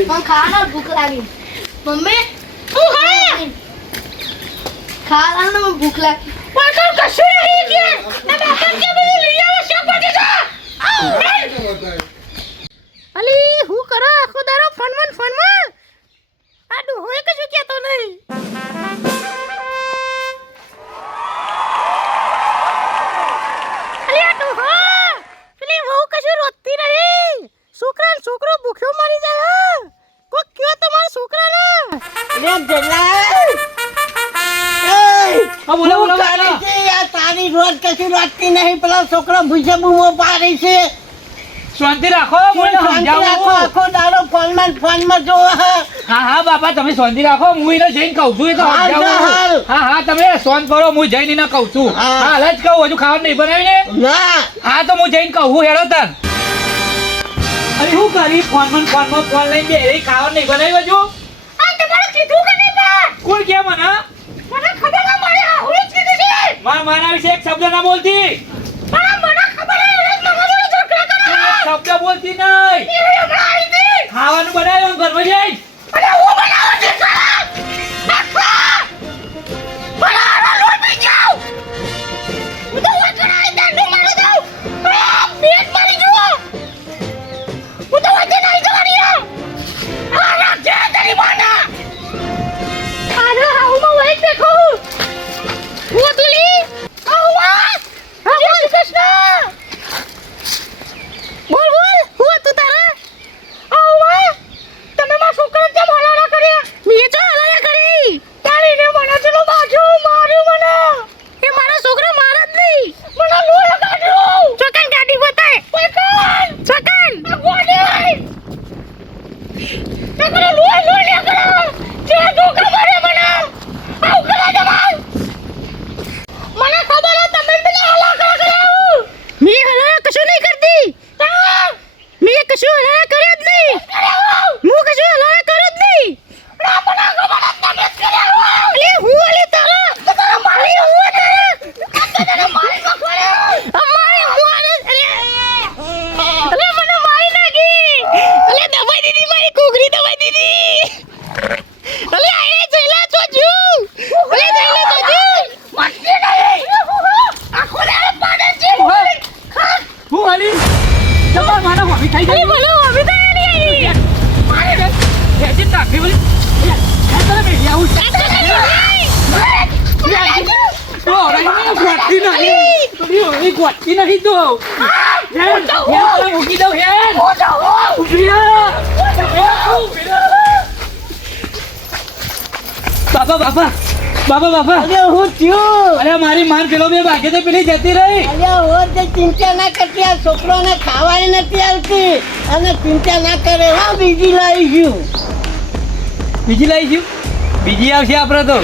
મને ખાવાનો ભૂખ લાગી મમ્મી તું ખાવાનો ભૂખ લાગી પણ કશું નહીં કે ના બાપા કે બધું લઈ આવો શોક માટે જા અલી હું કરો આખો દારો ફોનમાં આ ડોહોય કશું કહેતો નહીં અલી આ ડોહો પેલી વહુ કશું રોતી નહીં છોકરો ભૂખ્યો મરી જાય કોક કયો તમારા છોકરાને લે જલા બોલો તારી રોજ કશું રોટતી નહીં પેલા છોકરો ભૂસે બૂમો પાડે છે શાંતિ રાખો મને સમજાવો આખો દાડો ફોનમાં જો હા બાપા તમે શાંતિ રાખો હું એને જઈને કહું છું એ તો સમજાવું હા તમે શાંત કરો હું જઈને એને કહું છું હાલ જ કહું હજુ ખાવાનું નહીં બનાવીને ના હા તો હું જઈને કહું હેડો તન અરે હું કરી ફોન લઈને બે ખાવાનું નહીં બનાવ્યું હજુ આ તમારે કીધું કે નહીં બા કોણ કે મને ખબર ના મળે હું જ કીધું છે મારા વિશે એક શબ્દ ના બોલતી પણ મને ખબર હે મારા જોડે ઝઘડા કરે શબ્દ બોલતી નહીં ખાવાનું બનાવ્યું ઘરમાં જઈ અરે હું બનાવું છું સાલા બનાવો લોટ પી જાવ હું તો વચરાઈ દાંડો મારી દઉં પેટ મારી જુઓ હું તો વચે નહીં જવાની આ રાખ છે તારી બાના અરે હું વહી દેખો હું તુલી આવા બોલ કૃષ્ણ બોલ હું તું તારા આવા તમે માં છોકરા કેમ હલાલા કર્યા મે તો હલાલા કરી તારી ને મને ચલો બાજુ માર્યું મને એ મારા છોકરા માર જ નહીં મને લોહી કાઢ્યો ચોકન ગાડી બતાય ચોકન ગોડી તે કરે લોહી લે કરે જે ધોકા મારે મને આવ કરા દે મને ખબર હે તમે પેલા હલા કર્યા મે હલા કશું નહીં કરતી મે કશું હલા કર્યો જ નહીં હું કશું હલા કર્યો જ નહીં ના મને ખબર હે તમે કર્યા અલે હું અલે તારા મારી હું તારા મારી કો કરે અમારી હું અલે મને મારી નાખી અલે દવાઈ દીધી મારી કુકરી દવાઈ દીધી અલે આને જઈલા ચોજુ અલે જઈલા ચોજુ મસ્તી નહીં આખો દાડો પાડે છે હું હાલી જબર મારા હોમી થઈ ગઈ બોલો હવે તો આલી મારે હેજી તાકી બોલી તને મે આવું ગોઠતી નહીં તો મૂકી દઉં બાપા અરે હું થયું અરે મારી માન પેલો બે ભાગે તો પેલી જતી રહી અરે હોત ચિંતા ના કરતી આ છોકરોને ખાવાની નથી આવતી અને ચિંતા ના કરે હા બીજી લાવીશું બીજી આવશે આપડે તો